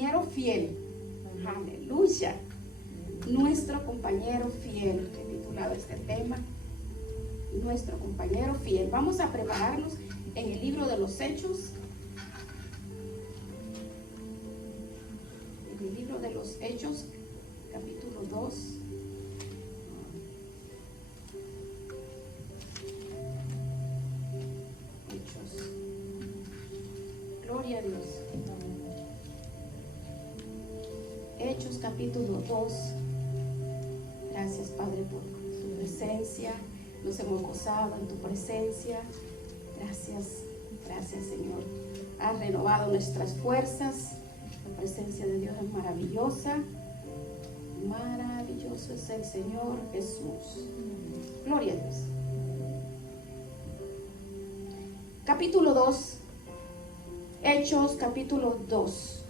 compañero fiel. Aleluya. Nuestro compañero fiel. He titulado este tema, nuestro compañero fiel. Vamos a prepararnos en el libro de los Hechos. En el libro de los Hechos, capítulo 2. Hechos. Gloria a Dios. Hechos capítulo 2. Gracias, Padre, por tu presencia. Nos hemos gozado en tu presencia. Gracias, gracias, Señor. Has renovado nuestras fuerzas. La presencia de Dios es maravillosa. Maravilloso es el Señor Jesús. Gloria a Dios. Capítulo 2. Hechos capítulo 2.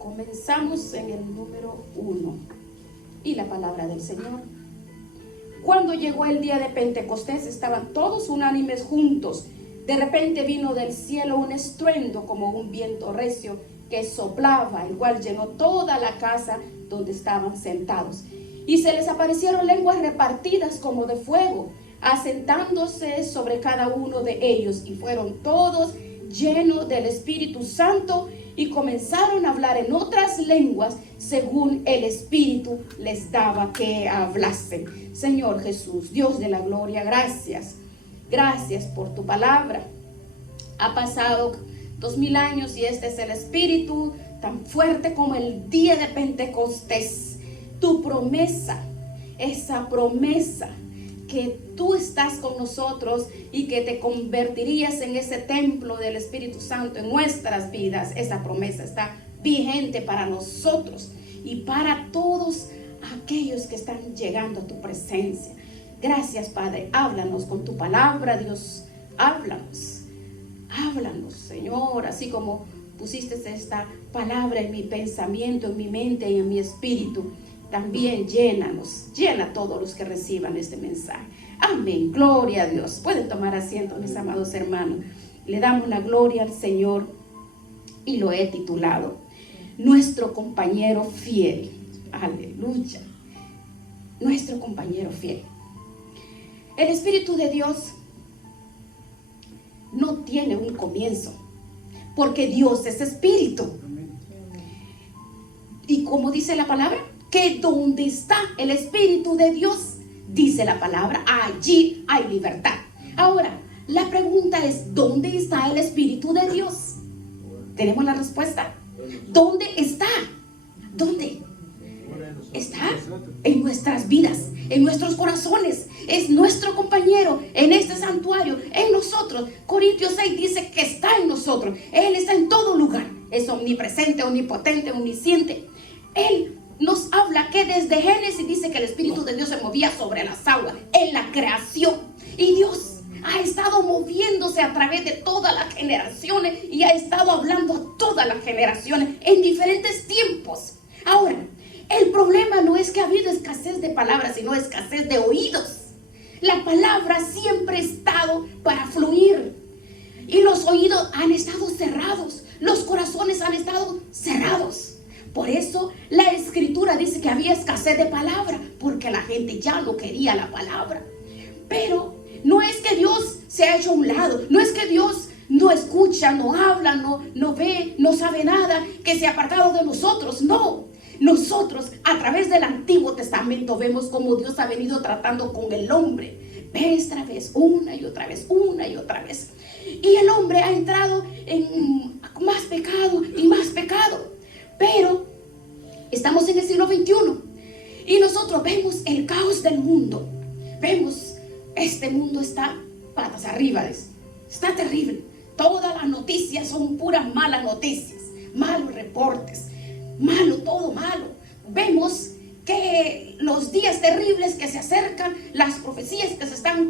Comenzamos en el número 1 y la palabra del Señor. Cuando llegó el día de Pentecostés, estaban todos unánimes juntos. De repente vino del cielo un estruendo como un viento recio que soplaba, el cual llenó toda la casa donde estaban sentados. Y se les aparecieron lenguas repartidas como de fuego, asentándose sobre cada uno de ellos, y fueron todos llenos del Espíritu Santo y comenzaron a hablar en otras lenguas según el Espíritu les daba que hablasen. Señor Jesús, Dios de la gloria, gracias. Gracias por tu palabra. Ha pasado 2000 años y este es el Espíritu tan fuerte como el día de Pentecostés. Tu promesa, esa promesa que tú estás con nosotros y que te convertirías en ese templo del Espíritu Santo en nuestras vidas. Esa promesa está vigente para nosotros y para todos aquellos que están llegando a tu presencia. Gracias, Padre. Háblanos con tu palabra, Dios. Háblanos. Háblanos, Señor, así como pusiste esta palabra en mi pensamiento, en mi mente y en mi espíritu. También llénanos, llena a todos los que reciban este mensaje. Amén, gloria a Dios. Pueden tomar asiento, mis amados hermanos. Le damos la gloria al Señor y lo he titulado Nuestro compañero fiel. Aleluya. Nuestro compañero fiel. El Espíritu de Dios no tiene un comienzo, porque Dios es Espíritu. Y como dice la palabra, que donde está el Espíritu de Dios, dice la palabra, allí hay libertad. Ahora, la pregunta es, ¿dónde está el Espíritu de Dios? ¿Tenemos la respuesta? ¿Dónde está? ¿Dónde? Está en nuestras vidas, en nuestros corazones. Es nuestro compañero en este santuario, en nosotros. Corintios 6 dice que está en nosotros. Él está en todo lugar. Es omnipresente, omnipotente, omnisciente. Él nos habla que desde Génesis dice que el Espíritu de Dios se movía sobre las aguas en la creación. Y Dios ha estado moviéndose a través de todas las generaciones y ha estado hablando a todas las generaciones en diferentes tiempos. Ahora, el problema no es que ha habido escasez de palabras, sino escasez de oídos. La palabra siempre ha estado para fluir y los oídos han estado cerrados, los corazones han estado cerrados. Por eso la Escritura dice que había escasez de palabra, porque la gente ya no quería la palabra. Pero no es que Dios se ha hecho a un lado, no es que Dios no escucha, no habla, no ve, no sabe nada, que se ha apartado de nosotros. No, nosotros a través del Antiguo Testamento vemos cómo Dios ha venido tratando con el hombre, vez tras vez, una y otra vez, una y otra vez. Y el hombre ha entrado en más pecado y más pecado. Pero estamos en el siglo XXI y nosotros vemos el caos del mundo. Vemos, este mundo está patas arriba, está terrible. Todas las noticias son puras malas noticias, malos reportes, malo, todo malo. Vemos que los días terribles que se acercan, las profecías que se están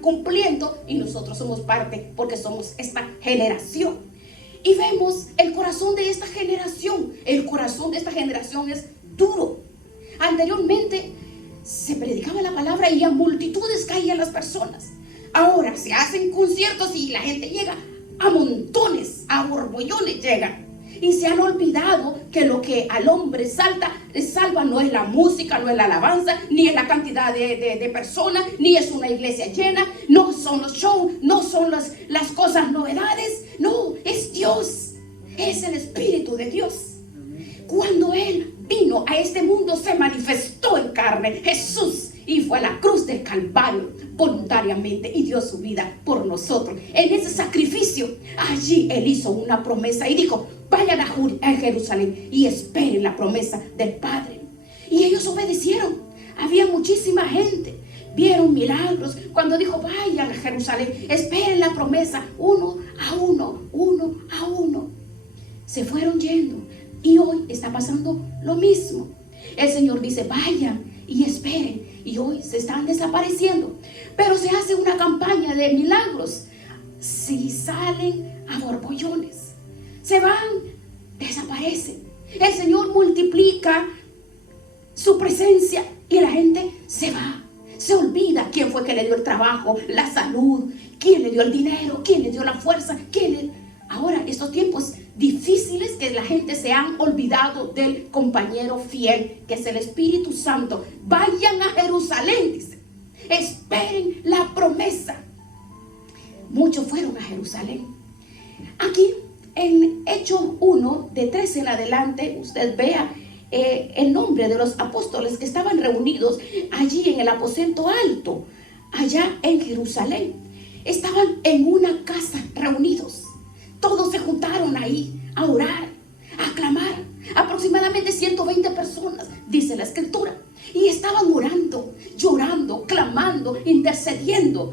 cumpliendo, y nosotros somos parte porque somos esta generación. Y vemos el corazón de esta generación. El corazón de esta generación es duro. Anteriormente se predicaba la palabra y a multitudes caían las personas. Ahora se hacen conciertos y la gente llega a montones, a borbollones llegan. Y se han olvidado que lo que al hombre salva no es la música, no es la alabanza, ni es la cantidad de personas, ni es una iglesia llena, no son los shows, no son las cosas novedades. No, es Dios, es el Espíritu de Dios. Cuando Él vino a este mundo, se manifestó en carne, Jesús, y fue a la cruz del Calvario voluntariamente y dio su vida por nosotros. En ese sacrificio, allí Él hizo una promesa y dijo: vayan a Jerusalén y esperen la promesa del Padre. Y ellos obedecieron. Había muchísima gente, vieron milagros. Cuando dijo: vayan a Jerusalén, esperen la promesa, uno a uno, uno a uno, se fueron yendo. Y hoy está pasando lo mismo. El Señor dice: vayan y esperen. Y hoy se están desapareciendo. Pero se hace una campaña de milagros. Si salen a borbollones, se van, desaparecen. El Señor multiplica su presencia y la gente se va. Se olvida quién fue que le dio el trabajo, la salud, quién le dio el dinero, quién le dio la fuerza, Ahora, estos tiempos difíciles, que la gente se han olvidado del compañero fiel, que es el Espíritu Santo. Vayan a Jerusalén, dice. Esperen la promesa. Muchos fueron a Jerusalén. Aquí, en Hechos 1, de 13 en adelante, usted vea el nombre de los apóstoles que estaban reunidos allí en el aposento alto, allá en Jerusalén. Estaban en una casa reunidos. Todos se juntaron ahí a orar, a clamar. Aproximadamente 120 personas, dice la Escritura. Y estaban orando, llorando, clamando, intercediendo.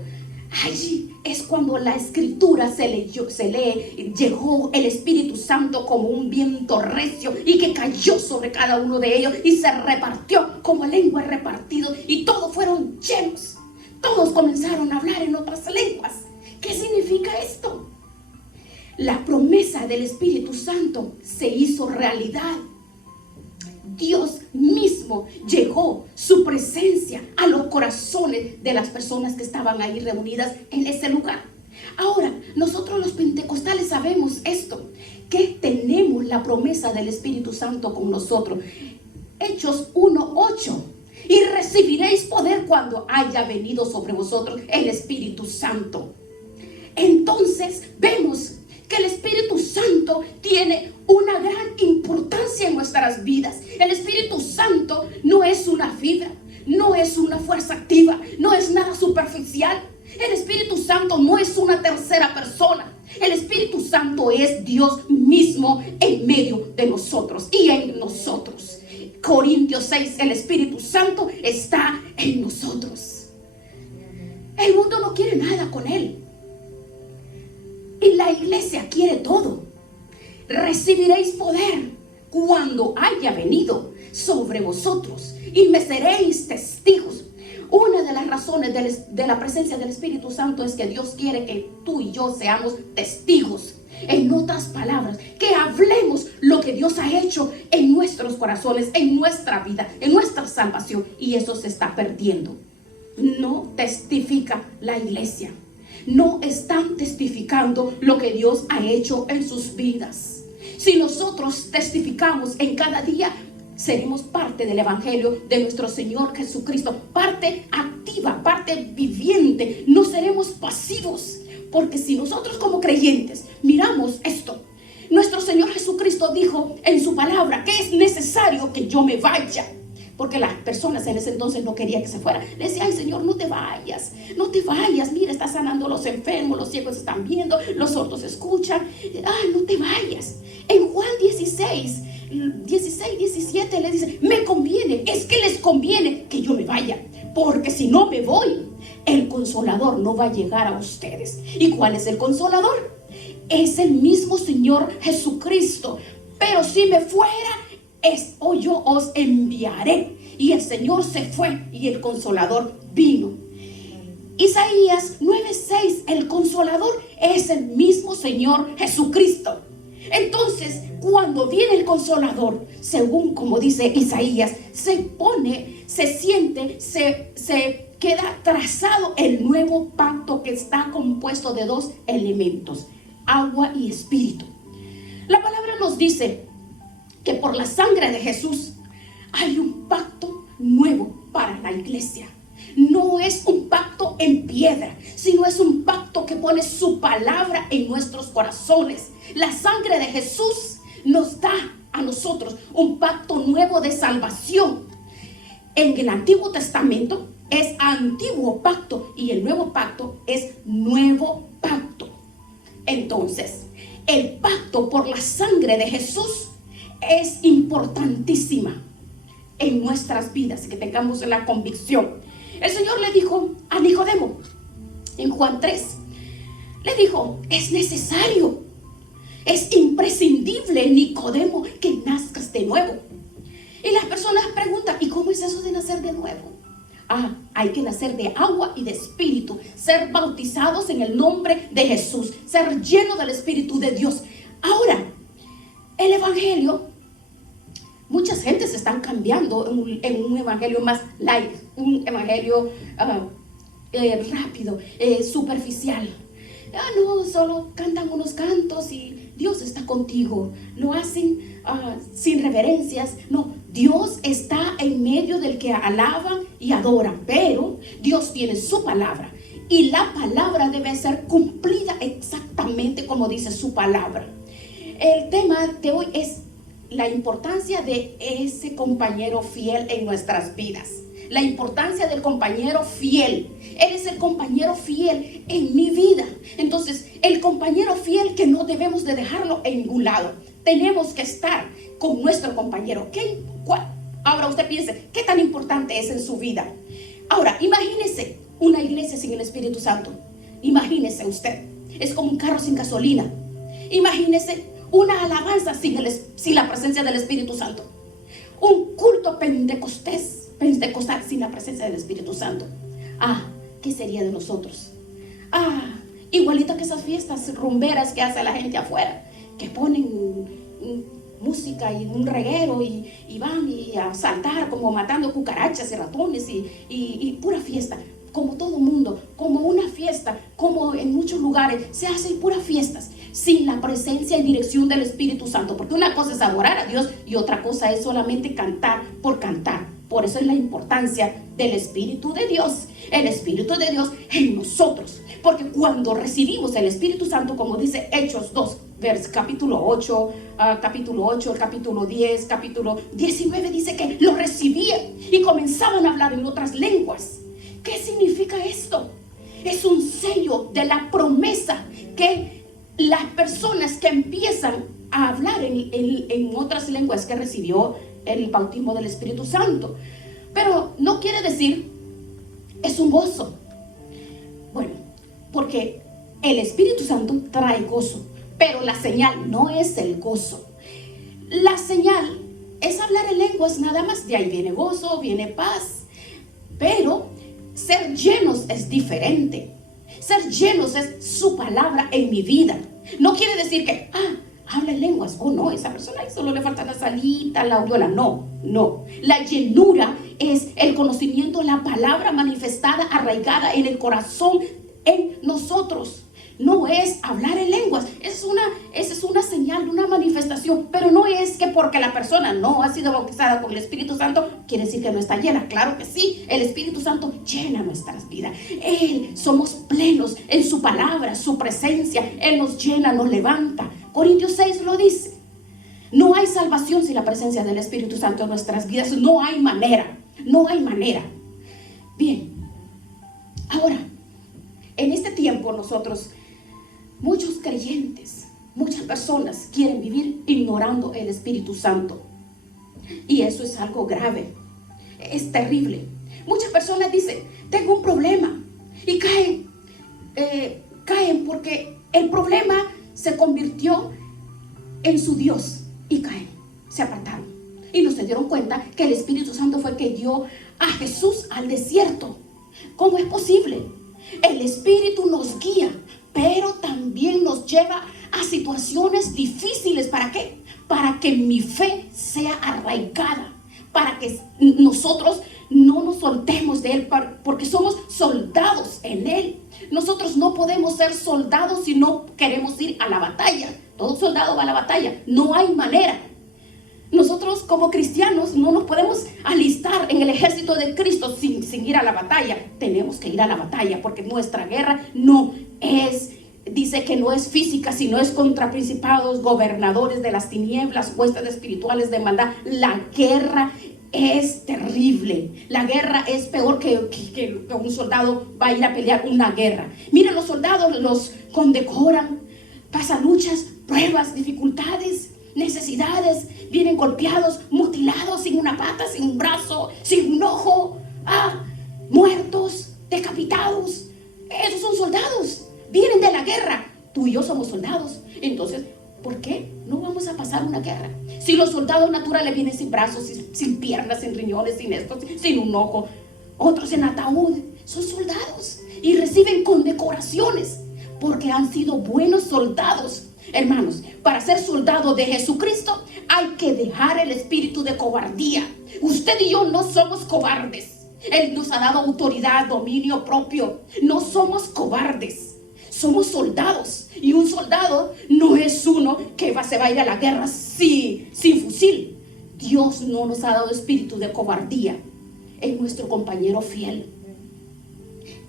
Allí es cuando la Escritura se lee, llegó el Espíritu Santo como un viento recio y que cayó sobre cada uno de ellos y se repartió como lengua repartido, y todos fueron llenos. Todos comenzaron a hablar en otras lenguas. ¿Qué significa esto? La promesa del Espíritu Santo se hizo realidad. Dios mismo llegó, su presencia, a los corazones de las personas que estaban ahí reunidas en ese lugar. Ahora, nosotros los pentecostales sabemos esto, que tenemos la promesa del Espíritu Santo con nosotros. Hechos 1:8. Y recibiréis poder cuando haya venido sobre vosotros el Espíritu Santo. Entonces vemos que el Espíritu Santo tiene una gran importancia en nuestras vidas. El Espíritu Santo no es una fibra, no es una fuerza activa, no es nada superficial. El Espíritu Santo no es una tercera persona. El Espíritu Santo es Dios mismo en medio de nosotros y en nosotros. Corintios 6, el Espíritu Santo está en nosotros. El mundo no quiere nada con Él. Y la iglesia quiere todo. Recibiréis poder cuando haya venido sobre vosotros y me seréis testigos. Una de las razones de la presencia del Espíritu Santo es que Dios quiere que tú y yo seamos testigos. En otras palabras, que hablemos lo que Dios ha hecho en nuestros corazones, en nuestra vida, en nuestra salvación. Y eso se está perdiendo. No testifica la iglesia. No están testificando lo que Dios ha hecho en sus vidas. Si nosotros testificamos en cada día, seremos parte del evangelio de nuestro Señor Jesucristo, parte activa, parte viviente. No seremos pasivos, porque si nosotros como creyentes miramos esto, nuestro Señor Jesucristo dijo en su palabra que es necesario que yo me vaya, porque las personas en ese entonces no querían que se fuera. Le decía: ay, Señor, no te vayas, mira, está sanando a los enfermos, los ciegos están viendo, los sordos escuchan. Ay, no te vayas. En Juan 16, 17 le dice: me conviene, es que les conviene que yo me vaya, porque si no me voy, el Consolador no va a llegar a ustedes. ¿Y cuál es el Consolador? Es el mismo Señor Jesucristo. Pero si me fuera, yo os enviaré. Y el Señor se fue y el Consolador vino. Isaías 9:6, el Consolador es el mismo Señor Jesucristo. Entonces, cuando viene el Consolador, según como dice Isaías, se siente, se queda trazado el nuevo pacto que está compuesto de dos elementos: agua y espíritu. La palabra nos dice que por la sangre de Jesús hay un pacto nuevo para la iglesia. No es un pacto en piedra, sino es un pacto que pone su palabra en nuestros corazones. La sangre de Jesús nos da a nosotros un pacto nuevo de salvación. En el Antiguo Testamento es antiguo pacto y el nuevo pacto es nuevo pacto. Entonces, el pacto por la sangre de Jesús es importantísima en nuestras vidas, que tengamos la convicción. El Señor le dijo a Nicodemo en Juan 3, le dijo, es necesario, es imprescindible, Nicodemo, que nazcas de nuevo. Y las personas preguntan, ¿y cómo es eso de nacer de nuevo? Hay que nacer de agua y de espíritu, ser bautizados en el nombre de Jesús, ser lleno del Espíritu de Dios. Ahora, el evangelio, muchas gentes están cambiando en un evangelio más light, un evangelio rápido, superficial. No, solo cantan unos cantos y Dios está contigo. Lo hacen sin reverencias. No, Dios está en medio del que alaban y adoran, pero Dios tiene su palabra y la palabra debe ser cumplida exactamente como dice su palabra. El tema de hoy es la importancia de ese compañero fiel en nuestras vidas. La importancia del compañero fiel. Él es el compañero fiel en mi vida. Entonces, el compañero fiel que no debemos de dejarlo en ningún lado. Tenemos que estar con nuestro compañero. Ahora usted piense, ¿qué tan importante es en su vida? Ahora, imagínese una iglesia sin el Espíritu Santo. Imagínese usted. Es como un carro sin gasolina. Imagínese una alabanza sin la presencia del Espíritu Santo. Un culto pentecostal sin la presencia del Espíritu Santo. ¿Qué sería de nosotros? Igualito que esas fiestas rumberas que hace la gente afuera, que ponen música y un reguero y van a saltar como matando cucarachas y ratones y pura fiesta. Como todo mundo, como una fiesta, como en muchos lugares se hacen puras fiestas sin la presencia y dirección del Espíritu Santo, porque una cosa es adorar a Dios y otra cosa es solamente cantar por cantar. Por eso es la importancia del Espíritu de Dios, el Espíritu de Dios en nosotros, porque cuando recibimos el Espíritu Santo, como dice Hechos 2, capítulo 8, capítulo 10, capítulo 19, dice que lo recibían y comenzaban a hablar en otras lenguas. ¿Qué significa esto? Es un sello de la promesa que las personas que empiezan a hablar en otras lenguas que recibió el bautismo del Espíritu Santo. Pero no quiere decir, es un gozo. Bueno, porque el Espíritu Santo trae gozo, pero la señal no es el gozo. La señal es hablar en lenguas nada más. De ahí viene gozo, viene paz. Pero ser llenos es diferente. Ser llenos es su palabra en mi vida. No quiere decir que, habla en lenguas. No, esa persona ahí solo le falta la salita, la aureola. No. La llenura es el conocimiento, la palabra manifestada, arraigada en el corazón, en nosotros. No es hablar en lenguas. Esa es una señal, una manifestación. Pero no es que porque la persona no ha sido bautizada con el Espíritu Santo, quiere decir que no está llena. Claro que sí, el Espíritu Santo llena nuestras vidas. Somos plenos en su palabra, su presencia. Él nos llena, nos levanta. Corintios 6 lo dice. No hay salvación sin la presencia del Espíritu Santo en nuestras vidas. No hay manera. Bien. Ahora, en este tiempo muchos creyentes, muchas personas quieren vivir ignorando el Espíritu Santo. Y eso es algo grave. Es terrible. Muchas personas dicen, tengo un problema. Y caen porque el problema se convirtió en su Dios. Y caen, se apartaron. Y no se dieron cuenta que el Espíritu Santo fue el que dio a Jesús al desierto. ¿Cómo es posible? El Espíritu nos guía, pero también nos lleva a situaciones difíciles. ¿Para qué? Para que mi fe sea arraigada, para que nosotros no nos soltemos de Él, porque somos soldados en Él. Nosotros no podemos ser soldados si no queremos ir a la batalla. Todo soldado va a la batalla, no hay manera. Nosotros como cristianos no nos podemos alistar en el ejército de Cristo sin ir a la batalla. Tenemos que ir a la batalla porque nuestra guerra no es, dice que no es física, sino es contra principados, gobernadores de las tinieblas, huestes espirituales de maldad. La guerra es terrible. La guerra es peor que un soldado va a ir a pelear una guerra. Miren, los soldados los condecoran, pasan luchas, pruebas, dificultades, necesidades, vienen golpeados, mutilados, sin una pata, sin un brazo, sin un ojo, muertos, decapitados. Esos son soldados, vienen de la guerra. Tú y yo somos soldados. Entonces, ¿por qué no vamos a pasar una guerra? Si los soldados naturales vienen sin brazos, sin piernas, sin riñones, sin esto, sin un ojo, otros en ataúd, son soldados y reciben condecoraciones porque han sido buenos soldados. Hermanos, para ser soldado de Jesucristo hay que dejar el espíritu de cobardía. Usted y yo no somos cobardes. Él nos ha dado autoridad, dominio propio. No somos cobardes. Somos soldados. Y un soldado no es uno que se va a ir a la guerra sin fusil. Dios no nos ha dado espíritu de cobardía. Es nuestro compañero fiel.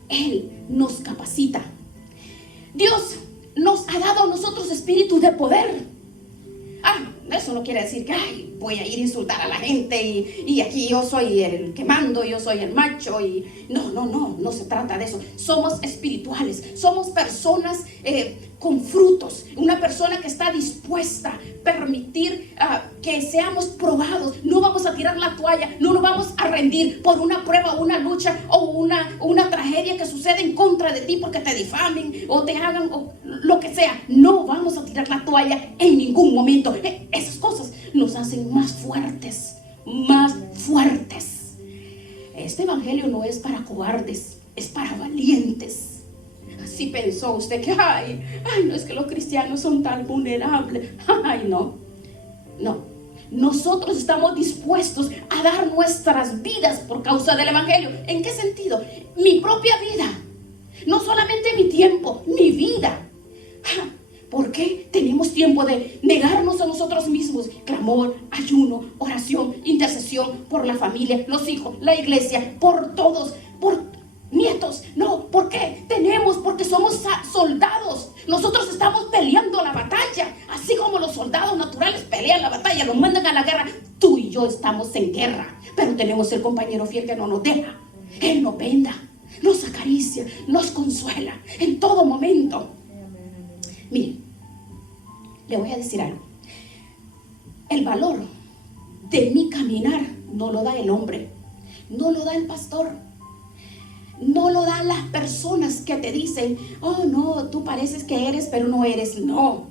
Él nos capacita. Dios nos ha dado a nosotros espíritu de poder. Eso no quiere decir que voy a ir a insultar a la gente y aquí yo soy el que mando, yo soy el macho. No se trata de eso. Somos espirituales, somos personas con frutos, una persona que está dispuesta a permitir que seamos probados. No vamos a tirar la toalla, no nos vamos a rendir por una prueba, una lucha o una tragedia que sucede en contra de ti porque te difamen o te hagan o lo que sea. No vamos a tirar la toalla en ningún momento. Esas cosas nos hacen más fuertes, más fuertes. Este evangelio no es para cobardes, es para valientes. Si pensó usted que no es que los cristianos son tan vulnerables, no. Nosotros estamos dispuestos a dar nuestras vidas por causa del evangelio. ¿En qué sentido? Mi propia vida, no solamente mi tiempo, mi vida. ¿Por qué tenemos tiempo de negarnos a nosotros mismos? Clamor, ayuno, oración, intercesión por la familia, los hijos, la iglesia, por todos, por nietos. No, ¿por qué? Porque somos soldados. Nosotros estamos peleando la batalla. Así como los soldados naturales pelean la batalla, los mandan a la guerra. Tú y yo estamos en guerra. Pero tenemos el compañero fiel que no nos deja. Él nos venda, nos acaricia, nos consuela en todo momento. Mire, le voy a decir algo. El valor de mi caminar no lo da el hombre, no lo da el pastor, no lo dan las personas que te dicen, no, tú pareces que eres, pero no eres. No,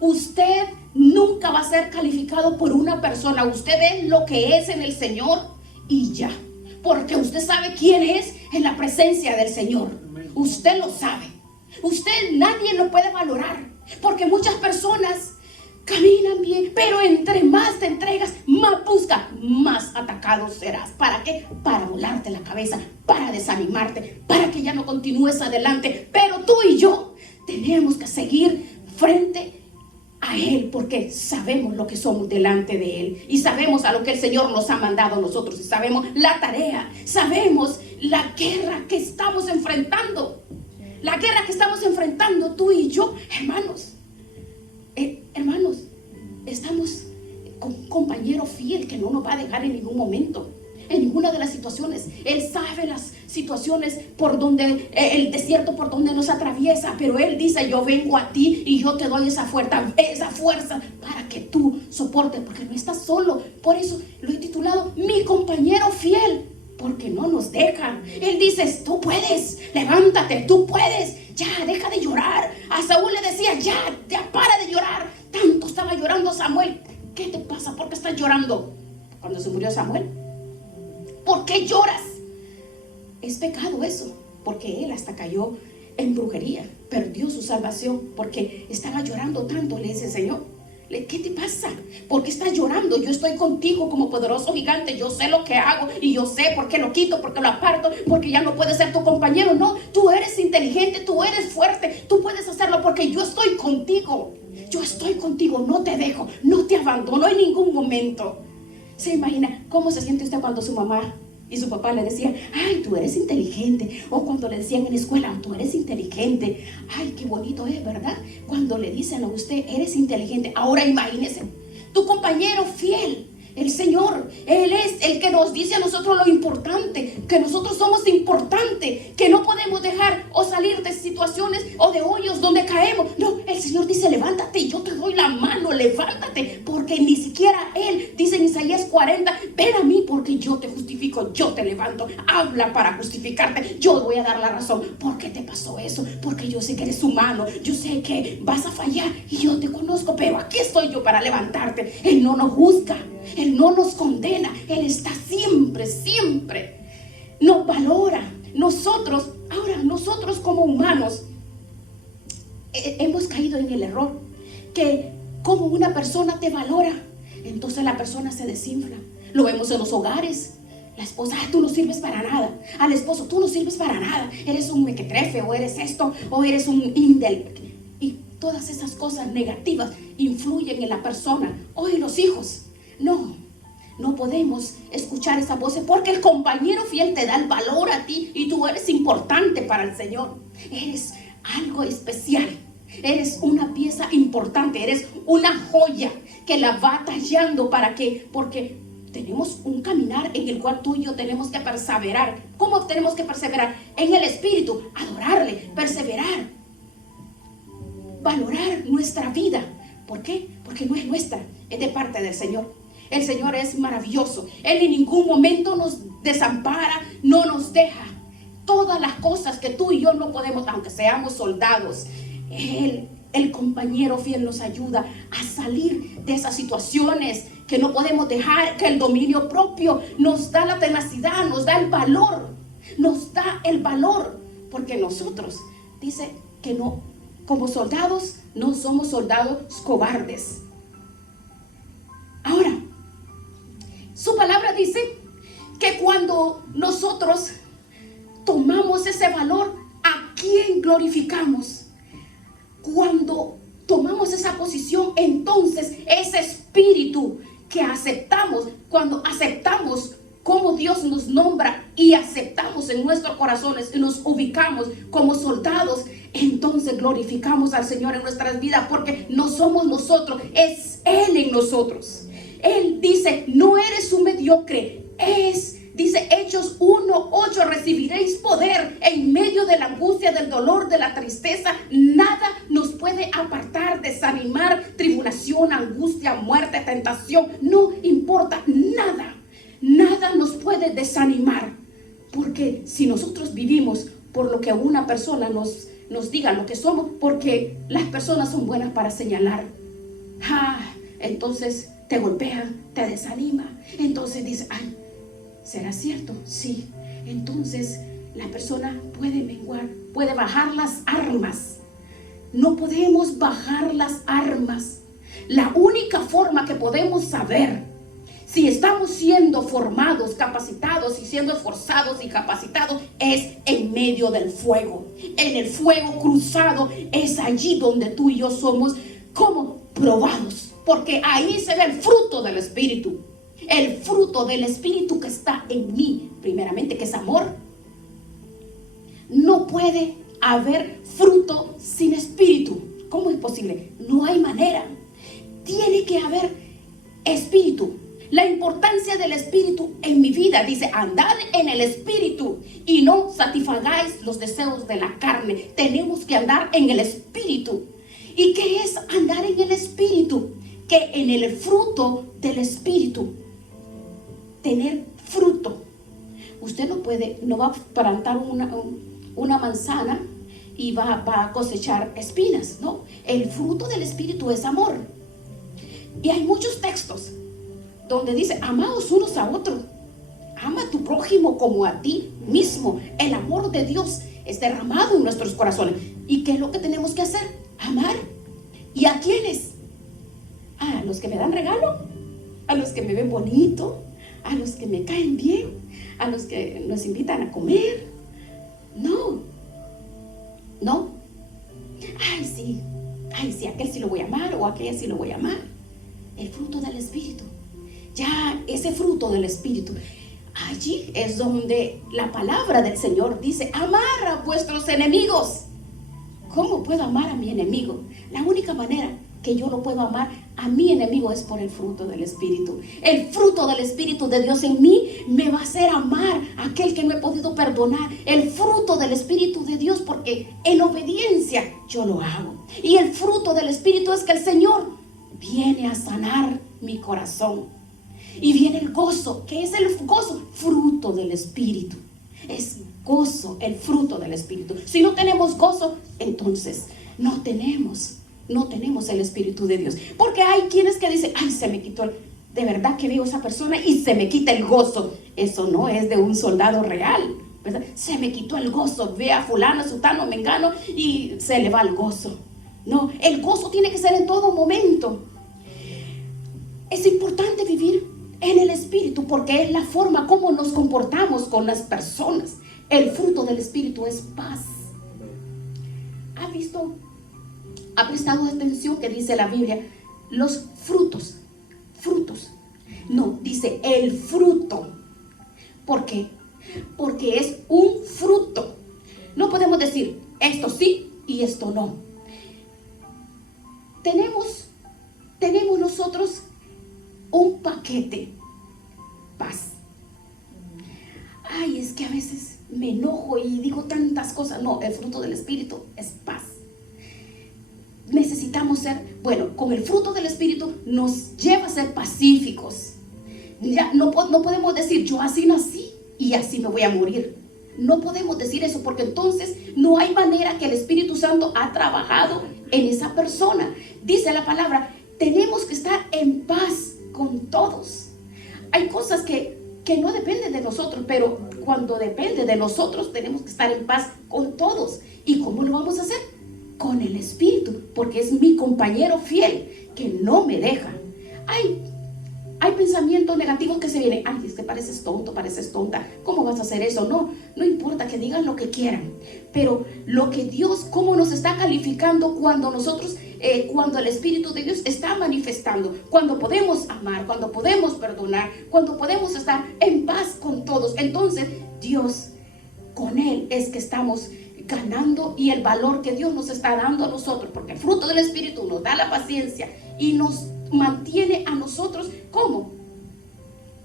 usted nunca va a ser calificado por una persona. Usted es lo que es en el Señor y ya, porque usted sabe quién es en la presencia del Señor. Usted lo sabe. Usted, nadie lo puede valorar, porque muchas personas caminan bien, pero entre más te entregas, más busca, más atacado serás. ¿Para qué? Para volarte la cabeza, para desanimarte, para que ya no continúes adelante. Pero tú y yo tenemos que seguir frente a Él, porque sabemos lo que somos delante de Él y sabemos a lo que el Señor nos ha mandado a nosotros y sabemos la tarea, sabemos la guerra que estamos enfrentando. La guerra que estamos enfrentando tú y yo, hermanos. Hermanos, estamos con un compañero fiel que no nos va a dejar en ningún momento, en ninguna de las situaciones. Él sabe las situaciones por donde, el desierto por donde nos atraviesa, pero Él dice, yo vengo a ti y yo te doy esa fuerza para que tú soportes, porque no estás solo. Por eso lo he titulado Mi compañero fiel, porque no nos deja. Él dice, tú puedes, levántate, tú puedes, ya, deja de llorar. A Saúl le decía, ya para de llorar. Tanto estaba llorando Samuel. ¿Qué te pasa? ¿Por qué estás llorando? Cuando se murió Samuel, ¿por qué lloras? Es pecado eso, porque él hasta cayó en brujería, perdió su salvación porque estaba llorando tanto. Le dice, Señor, ¿Qué te pasa? ¿Por qué estás llorando? Yo estoy contigo como poderoso gigante. Yo sé lo que hago y yo sé por qué lo quito, por qué lo aparto, porque ya no puede ser tu compañero. No, tú eres inteligente, tú eres fuerte, tú puedes hacerlo porque yo estoy contigo. Yo estoy contigo, no te dejo, no te abandono en ningún momento. ¿Se imagina cómo se siente usted cuando su mamá y su papá le decían, ay, tú eres inteligente? O cuando le decían en la escuela, tú eres inteligente. Ay, qué bonito es, ¿verdad? Cuando le dicen a usted, eres inteligente. Ahora imagínese, tu compañero fiel, el Señor, Él es el que nos dice a nosotros lo importante, que nosotros somos importantes, que no podemos dejar o salir de situaciones o de hoyos donde caemos. No, el Señor dice, levántate, yo te doy la mano, levántate, porque ni siquiera Él, dice en Isaías 40, ven a mí porque yo te justifico, yo te levanto, habla para justificarte, yo voy a dar la razón. ¿Por qué te pasó eso? Porque yo sé que eres humano, yo sé que vas a fallar y yo te conozco, pero aquí estoy yo para levantarte. Él no nos juzga, Él no nos condena, Él está siempre, siempre nos valora. Nosotros como humanos hemos caído en el error que como una persona te valora, entonces la persona se desinfla. Lo vemos en los hogares. La esposa, tú no sirves para nada. Al esposo, tú no sirves para nada. Eres un mequetrefe, o eres esto, o eres un indel. Y todas esas cosas negativas influyen en la persona o en los hijos. No podemos escuchar esas voces porque el compañero fiel te da el valor a ti y tú eres importante para el Señor. Eres algo especial. Eres una pieza importante. Eres una joya que la va tallando porque tenemos un caminar en el cual tú y yo tenemos que perseverar. ¿Cómo tenemos que perseverar? En el Espíritu, adorarle, perseverar, valorar nuestra vida. ¿Por qué? Porque no es nuestra, es de parte del Señor. El Señor es maravilloso. Él en ningún momento nos desampara, no nos deja. Todas las cosas que tú y yo no podemos, aunque seamos soldados, el compañero fiel nos ayuda a salir de esas situaciones que no podemos dejar, que el dominio propio nos da la tenacidad, nos da el valor, porque nosotros, dice que no, como soldados, no somos soldados cobardes. Ahora, su palabra dice que cuando nosotros tomamos ese valor, ¿a quién glorificamos? Cuando tomamos esa posición, entonces ese espíritu que aceptamos, cuando aceptamos cómo Dios nos nombra y aceptamos en nuestros corazones y nos ubicamos como soldados, entonces glorificamos al Señor en nuestras vidas, porque no somos nosotros, es Él en nosotros. Él dice, no eres un mediocre, dice Hechos 1:8, recibiréis poder en medio de la angustia, del dolor, de la tristeza. Nada nos puede apartar, desanimar, tribulación, angustia, muerte, tentación. No importa nada. Nada nos puede desanimar. Porque si nosotros vivimos por lo que una persona nos diga lo que somos, porque las personas son buenas para señalar. Entonces te golpean, te desanima. Entonces dice, ay, ¿será cierto? Sí. Entonces la persona puede menguar, puede bajar las armas. No podemos bajar las armas. La única forma que podemos saber si estamos siendo formados, capacitados y siendo esforzados y capacitados es en medio del fuego. En el fuego cruzado es allí donde tú y yo somos como probados, porque ahí se ve el fruto del Espíritu. El fruto del Espíritu que está en mí, primeramente, que es amor. No puede haber fruto sin Espíritu. ¿Cómo es posible? No hay manera. Tiene que haber Espíritu. La importancia del Espíritu en mi vida, dice, andad en el Espíritu y no satisfagáis los deseos de la carne. Tenemos que andar en el Espíritu. ¿Y qué es andar en el Espíritu? Que en el fruto del Espíritu, tener fruto. Usted no va a plantar una manzana y va a cosechar espinas. No, el fruto del Espíritu es amor. Y hay muchos textos donde dice, amaos unos a otros. Ama a tu prójimo como a ti mismo. El amor de Dios es derramado en nuestros corazones. ¿Y qué es lo que tenemos que hacer? Amar. ¿Y a quiénes? A los que me dan regalo, a los que me ven bonito, a los que me caen bien, a los que nos invitan a comer. No. Ay, sí, aquel sí lo voy a amar o aquella sí lo voy a amar. El fruto del Espíritu. Ya ese fruto del Espíritu, allí es donde la palabra del Señor dice: amar a vuestros enemigos. ¿Cómo puedo amar a mi enemigo? La única manera que yo lo puedo amar a mi enemigo es por el fruto del Espíritu. El fruto del Espíritu de Dios en mí me va a hacer amar a aquel que no he podido perdonar. El fruto del Espíritu de Dios, porque en obediencia yo lo hago. Y el fruto del Espíritu es que el Señor viene a sanar mi corazón. Y viene el gozo. ¿Qué es el gozo? Fruto del Espíritu. Es gozo, el fruto del Espíritu. Si no tenemos gozo, entonces no tenemos el Espíritu de Dios. Porque hay quienes que dicen: ay, se me quitó de verdad que veo a esa persona y se me quita el gozo. Eso no es de un soldado real, ¿verdad? Se me quitó el gozo. Ve a fulano, sutano, mengano y se le va el gozo. No, el gozo tiene que ser en todo momento. Es importante vivir en el Espíritu porque es la forma como nos comportamos con las personas. El fruto del Espíritu es paz. ¿Ha prestado atención que dice la Biblia? Los frutos. No, dice el fruto. ¿Por qué? Porque es un fruto. No podemos decir esto sí y esto no. Tenemos nosotros un paquete. Paz. Ay, es que a veces me enojo y digo tantas cosas. No, el fruto del Espíritu es paz. Necesitamos ser, con el fruto del Espíritu nos lleva a ser pacíficos. Ya no podemos decir: yo así nací y así me voy a morir. No podemos decir eso, porque entonces no hay manera que el Espíritu Santo ha trabajado en esa persona. Dice la palabra: tenemos que estar en paz con todos. Hay cosas que no dependen de nosotros, pero cuando depende de nosotros tenemos que estar en paz con todos. ¿Y cómo lo vamos a hacer? Con el Espíritu, porque es mi compañero fiel que no me deja. Hay pensamientos negativos que se vienen: ay, es que pareces tonto, pareces tonta, ¿cómo vas a hacer eso? No importa, que digan lo que quieran, pero lo que Dios, cómo nos está calificando cuando nosotros, cuando el Espíritu de Dios está manifestando, cuando podemos amar, cuando podemos perdonar, cuando podemos estar en paz con todos. Entonces Dios, con Él es que estamos ganando, y el valor que Dios nos está dando a nosotros, porque el fruto del Espíritu nos da la paciencia y nos mantiene a nosotros, ¿cómo?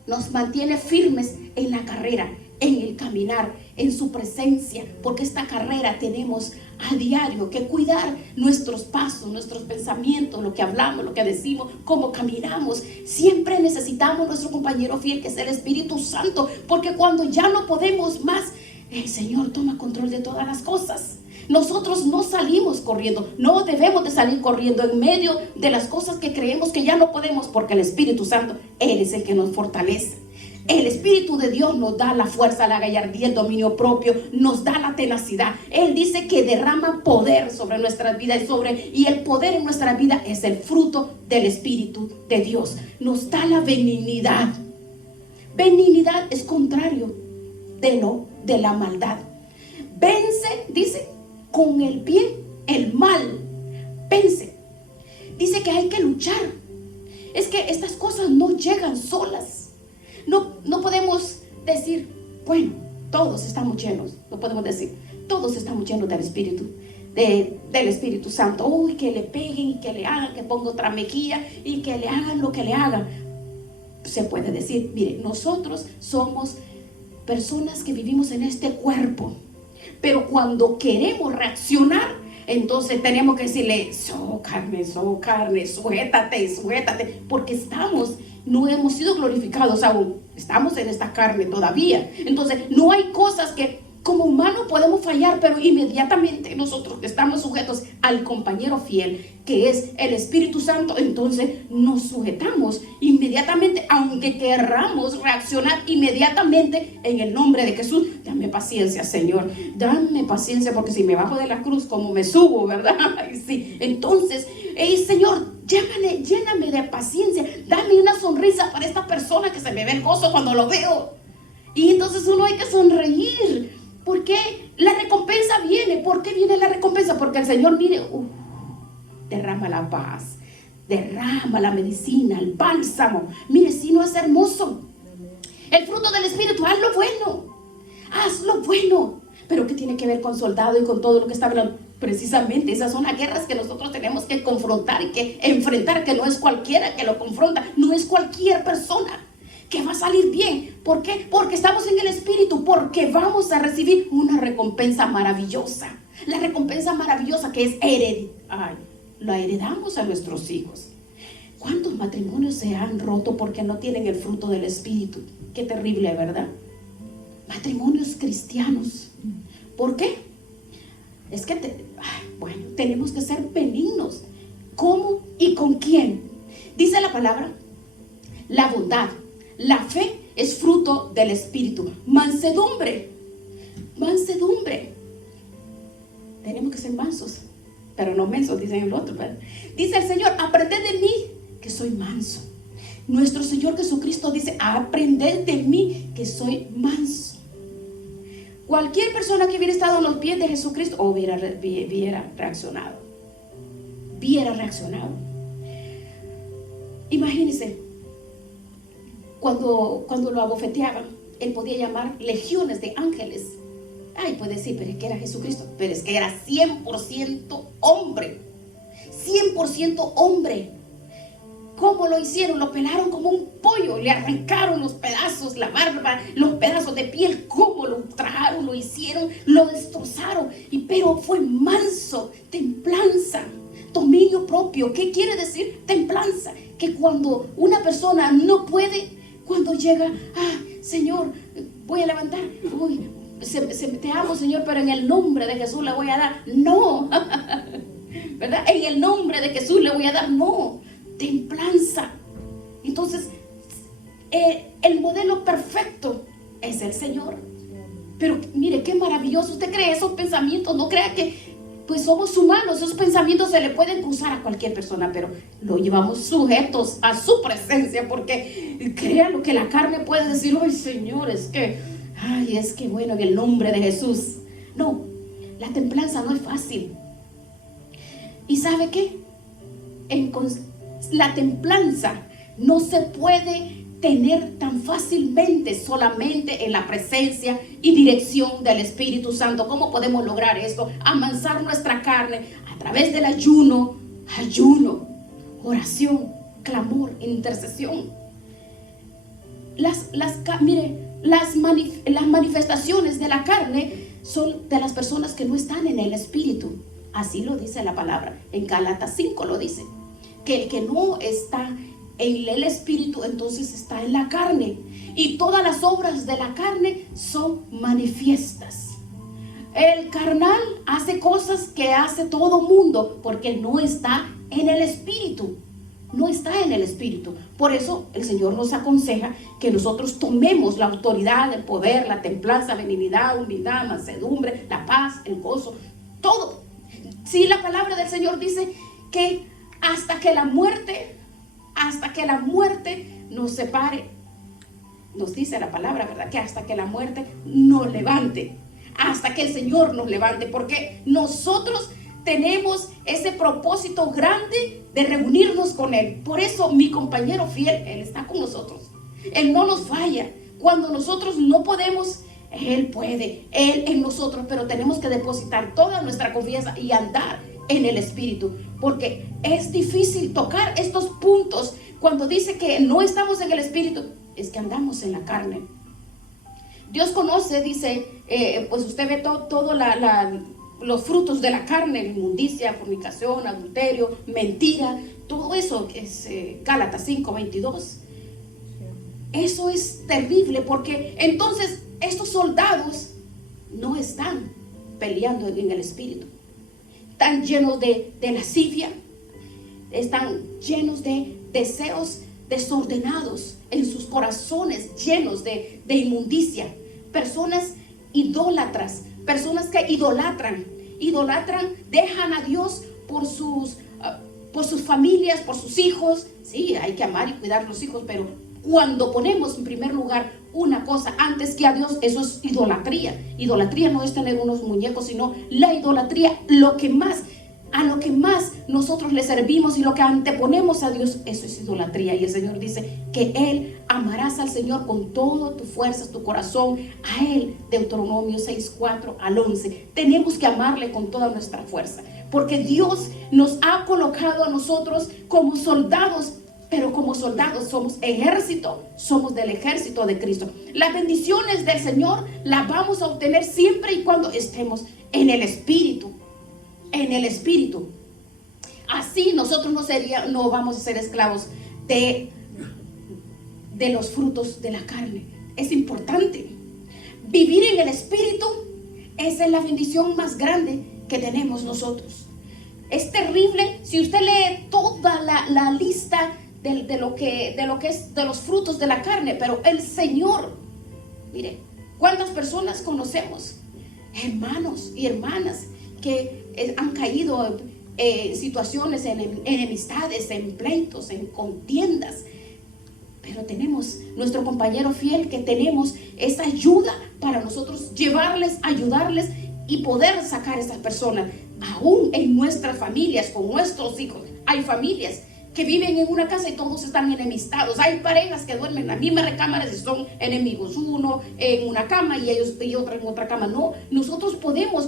Nos mantiene firmes en la carrera, en el caminar, en su presencia, porque esta carrera tenemos a diario que cuidar nuestros pasos, nuestros pensamientos, lo que hablamos, lo que decimos, cómo caminamos. Siempre necesitamos nuestro compañero fiel, que es el Espíritu Santo, porque cuando ya no podemos más, el Señor toma control de todas las cosas. Nosotros no salimos corriendo, no debemos de salir corriendo en medio de las cosas que creemos que ya no podemos, porque el Espíritu Santo, Él es el que nos fortalece. El Espíritu de Dios nos da la fuerza, la gallardía, el dominio propio, nos da la tenacidad. Él dice que derrama poder sobre nuestras vidas, y el poder en nuestra vida es el fruto del Espíritu de Dios. Nos da la benignidad. Benignidad es contrario de la maldad. Vence, dice, con el bien el mal. Vence. Dice que hay que luchar. Es que estas cosas no llegan solas. No podemos decir: bueno, todos estamos llenos. No podemos decir: todos estamos llenos del Espíritu, del Espíritu Santo. Uy, que le peguen y que le hagan, que ponga otra mejilla y que le hagan lo que le hagan. Se puede decir: mire, nosotros somos personas que vivimos en este cuerpo, pero cuando queremos reaccionar, entonces tenemos que decirle: carne, sujétate, porque no hemos sido glorificados aún, estamos en esta carne todavía. Entonces no hay cosas que como humanos podemos fallar, pero inmediatamente nosotros que estamos sujetos al compañero fiel, que es el Espíritu Santo, entonces nos sujetamos inmediatamente, aunque querramos reaccionar inmediatamente en el nombre de Jesús. Dame paciencia, Señor, dame paciencia, porque si me bajo de la cruz, como me subo, ¿verdad? Sí. Entonces, Señor, lléname de paciencia, dame una sonrisa para esta persona que se me ve el gozo cuando lo veo. Y entonces uno hay que sonreír, porque la recompensa viene. ¿Por qué viene la recompensa? Porque el Señor, mire, derrama la paz, derrama la medicina, el bálsamo. Mire, si no es hermoso el fruto del Espíritu, haz lo bueno. Pero ¿qué tiene que ver con soldado y con todo lo que está hablando? Precisamente esas son las guerras que nosotros tenemos que confrontar y que enfrentar, que no es cualquiera que lo confronta, no es cualquier persona que va a salir bien. ¿Por qué? Porque estamos en el Espíritu, porque vamos a recibir una recompensa maravillosa. La recompensa maravillosa que es la heredamos a nuestros hijos. ¿Cuántos matrimonios se han roto porque no tienen el fruto del Espíritu? Qué terrible, ¿verdad? Matrimonios cristianos. ¿Por qué? Es que tenemos que ser benignos. ¿Cómo y con quién? Dice la palabra, la bondad, la fe es fruto del Espíritu. Mansedumbre. Tenemos que ser mansos, pero no mensos, dice el otro, ¿verdad? Dice el Señor, aprended de mí, que soy manso. Nuestro Señor Jesucristo dice, aprended de mí, que soy manso. Cualquier persona que hubiera estado a los pies de Jesucristo hubiera reaccionado. Imagínense, cuando lo abofeteaban, él podía llamar legiones de ángeles. Puede decir, pero es que era Jesucristo. Pero es que era 100% hombre. 100% hombre. ¿Cómo lo hicieron? Lo pelaron como un pollo, le arrancaron los pedazos, la barba, los pedazos de piel. ¿Cómo lo trajeron? Lo hicieron, lo destrozaron. Pero fue manso, templanza, dominio propio. ¿Qué quiere decir templanza? Que cuando una persona no puede, cuando llega, Señor, voy a levantar, te amo, Señor, pero en el nombre de Jesús le voy a dar. No, ¿verdad? En el nombre de Jesús le voy a dar. No. Templanza. Entonces, el modelo perfecto es el Señor. Pero mire, qué maravilloso. Usted cree esos pensamientos, no crea que pues somos humanos, esos pensamientos se le pueden cruzar a cualquier persona, pero lo llevamos sujetos a su presencia, porque crea lo que la carne puede decir. Señor, es que bueno, en el nombre de Jesús. No, la templanza no es fácil. ¿Y sabe qué? La templanza no se puede tener tan fácilmente solamente en la presencia y dirección del Espíritu Santo. ¿Cómo podemos lograr esto? Amansar nuestra carne a través del ayuno, oración, clamor, intercesión. Las manifestaciones de la carne son de las personas que no están en el Espíritu. Así lo dice la palabra. En Gálatas 5 lo dice. Que el que no está en el Espíritu, entonces está en la carne. Y todas las obras de la carne son manifiestas. El carnal hace cosas que hace todo mundo porque no está en el Espíritu. No está en el Espíritu. Por eso el Señor nos aconseja que nosotros tomemos la autoridad, el poder, la templanza, benignidad, humildad, mansedumbre, la paz, el gozo, todo. Sí, la palabra del Señor dice que hasta que la muerte nos separe. Nos dice la palabra, ¿verdad? Que hasta que la muerte nos levante, hasta que el Señor nos levante, porque nosotros tenemos ese propósito grande de reunirnos con Él. Por eso mi compañero fiel, Él está con nosotros. Él no nos falla. Cuando nosotros no podemos, Él puede, Él en nosotros, pero tenemos que depositar toda nuestra confianza y andar en el Espíritu, porque es difícil tocar estos puntos. Cuando dice que no estamos en el Espíritu, es que andamos en la carne. Dios conoce, dice, pues usted ve todo los frutos de la carne: inmundicia, fornicación, adulterio, mentira, todo eso es Gálatas 5:22. Eso es terrible, porque entonces estos soldados no están peleando en el Espíritu. Están llenos de lascivia, están llenos de deseos desordenados en sus corazones, llenos de inmundicia. Personas idólatras, personas que idolatran, dejan a Dios por sus por sus familias, por sus hijos. Sí, hay que amar y cuidar a los hijos, pero cuando ponemos en primer lugar una cosa antes que a Dios, eso es idolatría. Idolatría no es tener unos muñecos, sino la idolatría, a lo que más nosotros le servimos y lo que anteponemos a Dios, eso es idolatría. Y el Señor dice que Él amarás al Señor con todas tus fuerzas, tu corazón, a Él. Deuteronomio 6:4 al 11. Tenemos que amarle con toda nuestra fuerza, porque Dios nos ha colocado a nosotros como soldados. Pero como soldados somos ejército, somos del ejército de Cristo. Las bendiciones del Señor las vamos a obtener siempre y cuando estemos en el Espíritu. En el Espíritu. Así nosotros no vamos a ser esclavos de los frutos de la carne. Es importante. Vivir en el Espíritu, esa es la bendición más grande que tenemos nosotros. Es terrible si usted lee toda la lista de lo que es de los frutos de la carne, pero el Señor, mire, ¿cuántas personas conocemos? Hermanos y hermanas que han caído en situaciones, en enemistades, en pleitos, en contiendas. Pero tenemos nuestro compañero fiel, que tenemos esa ayuda para nosotros llevarles, ayudarles y poder sacar a esas personas. Aún en nuestras familias, con nuestros hijos, hay familias que viven en una casa y todos están enemistados. Hay parejas que duermen en la misma recámara y son enemigos. Uno en una cama y otro en otra cama. No, nosotros podemos,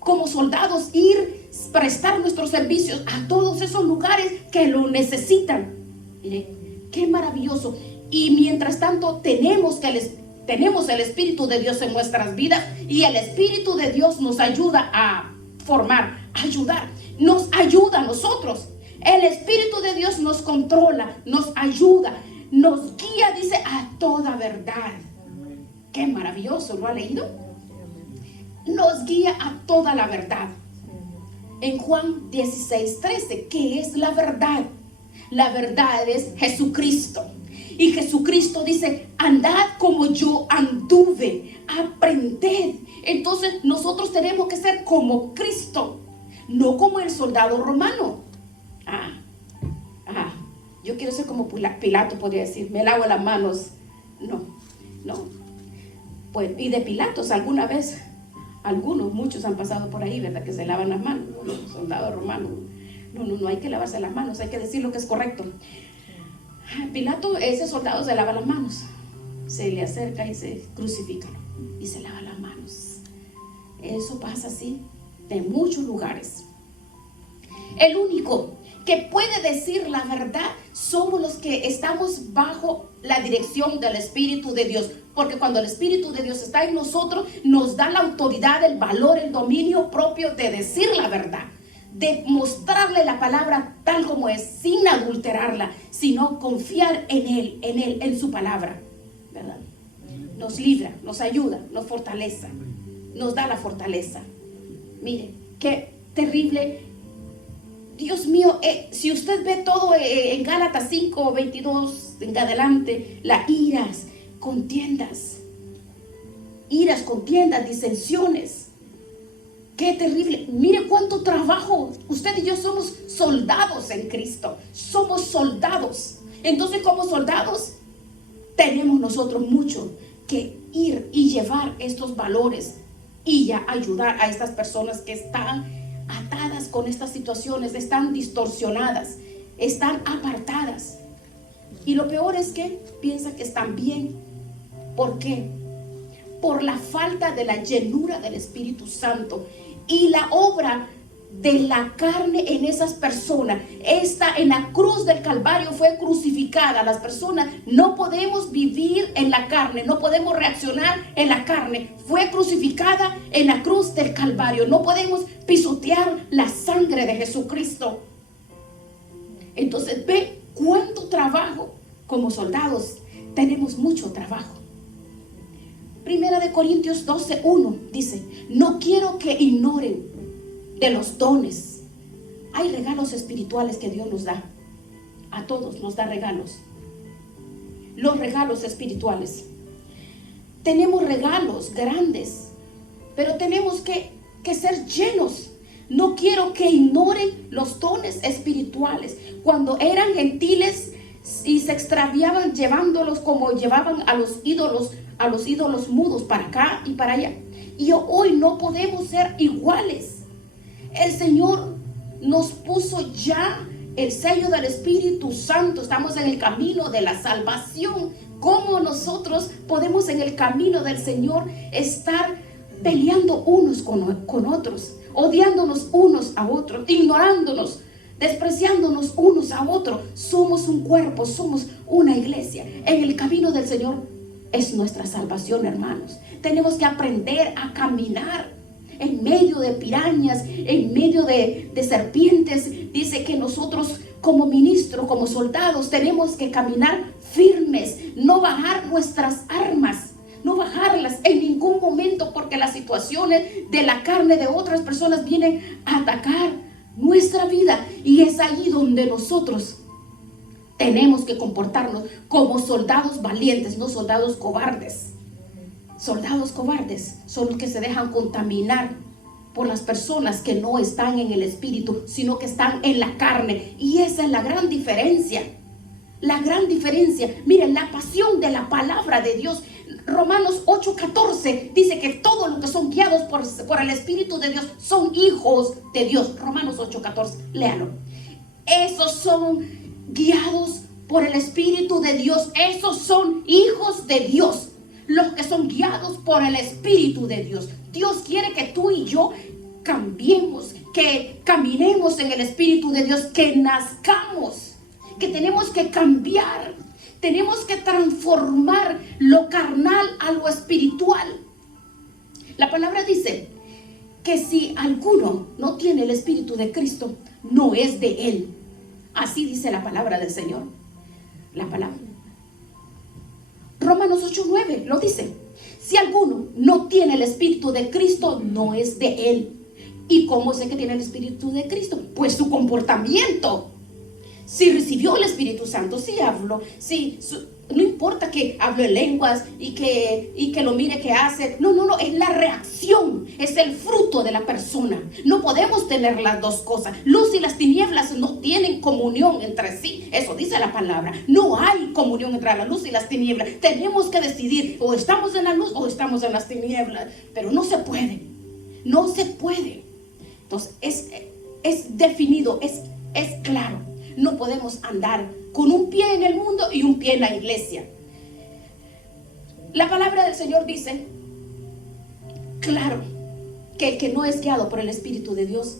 como soldados, ir, prestar nuestros servicios a todos esos lugares que lo necesitan. Mire, qué maravilloso. Y mientras tanto tenemos el Espíritu de Dios en nuestras vidas, y el Espíritu de Dios nos ayuda a formar, ayudar, nos ayuda a nosotros. El Espíritu de Dios nos controla, nos ayuda, nos guía, dice, a toda verdad. Qué maravilloso, ¿lo ha leído? Nos guía a toda la verdad. En Juan 16:13, ¿qué es la verdad? La verdad es Jesucristo. Y Jesucristo dice, andad como yo anduve, aprended. Entonces nosotros tenemos que ser como Cristo, no como el soldado romano. Yo quiero ser como Pilato, podría decir, me lavo las manos. No. Pues, y de Pilatos alguna vez, muchos han pasado por ahí, ¿verdad? Que se lavan las manos. No, soldado romano. No hay que lavarse las manos, hay que decir lo que es correcto. Pilato, ese soldado se lava las manos, se le acerca y se crucifica y se lava las manos. Eso pasa así en muchos lugares. El único que puede decir la verdad somos los que estamos bajo la dirección del Espíritu de Dios, porque cuando el Espíritu de Dios está en nosotros, nos da la autoridad, el valor, el dominio propio de decir la verdad, de mostrarle la palabra tal como es, sin adulterarla, sino confiar en Él, en su palabra, ¿verdad? Nos libra, nos ayuda, nos fortalece, nos da la fortaleza. Mire, qué terrible. Dios mío, si usted ve todo en Gálatas 5:22 en adelante, las iras, contiendas, disensiones. Qué terrible. Mire cuánto trabajo. Usted y yo somos soldados en Cristo. Somos soldados. Entonces, como soldados, tenemos nosotros mucho que ir y llevar estos valores y ya ayudar a estas personas que están atadas con estas situaciones, están distorsionadas, están apartadas. Y lo peor es que piensan que están bien. ¿Por qué? Por la falta de la llenura del Espíritu Santo y la obra de la carne en esas personas. Esta en la cruz del Calvario fue crucificada. Las personas no podemos vivir en la carne, no podemos reaccionar en la carne. Fue crucificada en la cruz del Calvario. No podemos pisotear la sangre de Jesucristo. Entonces ve cuánto trabajo. Como soldados tenemos mucho trabajo. Primera de Corintios 12:1 dice, no quiero que ignoren de los dones. Hay regalos espirituales que Dios nos da. A todos nos da regalos. Los regalos espirituales. Tenemos regalos grandes, pero tenemos que ser llenos. No quiero que ignoren los dones espirituales. Cuando eran gentiles y se extraviaban llevándolos como llevaban a los ídolos mudos para acá y para allá. Y hoy no podemos ser iguales. El Señor nos puso ya el sello del Espíritu Santo. Estamos en el camino de la salvación. ¿Cómo nosotros podemos en el camino del Señor estar peleando unos con otros, odiándonos unos a otros, ignorándonos, despreciándonos unos a otros? Somos un cuerpo, somos una iglesia. En el camino del Señor es nuestra salvación, hermanos. Tenemos que aprender a caminar en medio de pirañas, en medio de serpientes. Dice que nosotros como ministros, como soldados, tenemos que caminar firmes, no bajar nuestras armas, no bajarlas en ningún momento, porque las situaciones de la carne de otras personas vienen a atacar nuestra vida, y es ahí donde nosotros tenemos que comportarnos como soldados valientes, no soldados cobardes. Soldados cobardes son los que se dejan contaminar por las personas que no están en el espíritu, sino que están en la carne. Y esa es la gran diferencia. La gran diferencia. Miren, la pasión de la palabra de Dios. Romanos 8:14 dice que todos los que son guiados por el Espíritu de Dios son hijos de Dios. Romanos 8:14, léalo. Esos son guiados por el Espíritu de Dios. Esos son hijos de Dios. Los que son guiados por el Espíritu de Dios. Dios quiere que tú y yo cambiemos, que caminemos en el Espíritu de Dios, que nazcamos, que tenemos que cambiar, tenemos que transformar lo carnal a lo espiritual. La palabra dice que si alguno no tiene el Espíritu de Cristo, no es de él. Así dice la palabra del Señor. La palabra. Romanos 8:9 lo dice. Si alguno no tiene el Espíritu de Cristo, no es de él. ¿Y cómo sé que tiene el Espíritu de Cristo? Pues su comportamiento. Si recibió el Espíritu Santo, si habló, no importa que hable en lenguas y que lo mire que hace. No, es la reacción, es el fruto de la persona. No podemos tener las dos cosas. Luz y las tinieblas no tienen comunión entre sí. Eso dice la palabra. No hay comunión entre la luz y las tinieblas. Tenemos que decidir, o estamos en la luz o estamos en las tinieblas. Pero no se puede. No se puede. Entonces es definido, es claro. No podemos andar con un pie en el mundo y un pie en la iglesia. La palabra del Señor dice, claro, que el que no es guiado por el Espíritu de Dios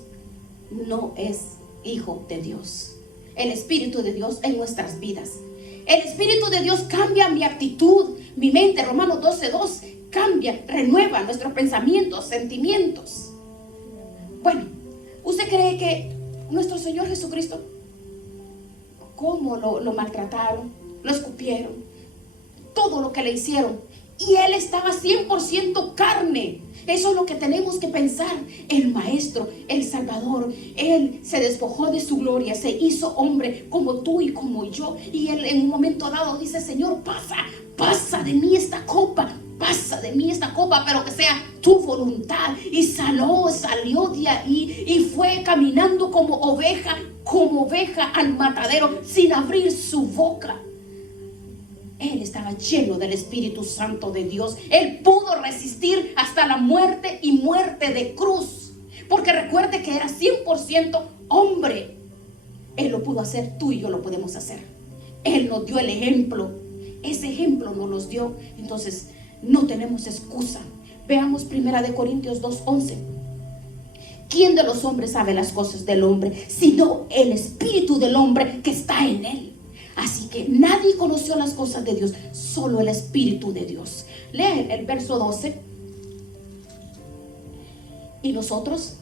no es hijo de Dios. El Espíritu de Dios en nuestras vidas. El Espíritu de Dios cambia mi actitud, mi mente. Romanos 12:2 cambia, renueva nuestros pensamientos, sentimientos. Bueno, ¿usted cree que nuestro Señor Jesucristo, cómo lo maltrataron, lo escupieron, todo lo que le hicieron, y él estaba 100% carne? Eso es lo que tenemos que pensar. El Maestro, el Salvador, él se despojó de su gloria, se hizo hombre como tú y como yo, y él en un momento dado dice: Señor, pasa de mí esta copa, pero que sea tu voluntad. Y salió de ahí y fue caminando como oveja al matadero, sin abrir su boca. Él estaba lleno del Espíritu Santo de Dios. Él pudo resistir hasta la muerte, y muerte de cruz, porque recuerde que era 100% hombre. Él lo pudo hacer, tú y yo lo podemos hacer. Él nos dio el ejemplo. Ese ejemplo nos los dio. Entonces no tenemos excusa. Veamos 1 Corintios 2:11. ¿Quién de los hombres sabe las cosas del hombre, sino el espíritu del hombre que está en él? Así que nadie conoció las cosas de Dios, solo el Espíritu de Dios. Leen el verso 12. Y nosotros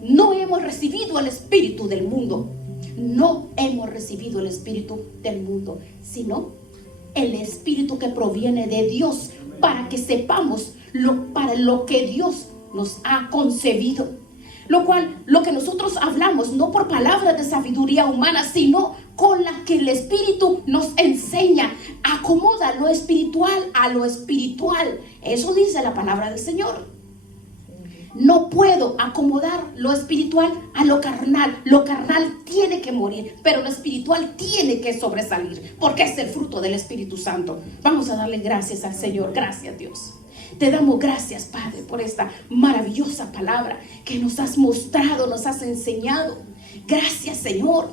no hemos recibido el espíritu del mundo. No hemos recibido el espíritu del mundo, sino el espíritu que proviene de Dios, para que sepamos para lo que Dios nos ha concebido. Lo que nosotros hablamos, no por palabras de sabiduría humana, sino con la que el Espíritu nos enseña. Acomoda lo espiritual a lo espiritual. Eso dice la palabra del Señor. No puedo acomodar lo espiritual a lo carnal. Lo carnal tiene que morir, pero lo espiritual tiene que sobresalir, porque es el fruto del Espíritu Santo. Vamos a darle gracias al Señor. Gracias, Dios. Te damos gracias, Padre, por esta maravillosa palabra que nos has mostrado, nos has enseñado. Gracias, Señor.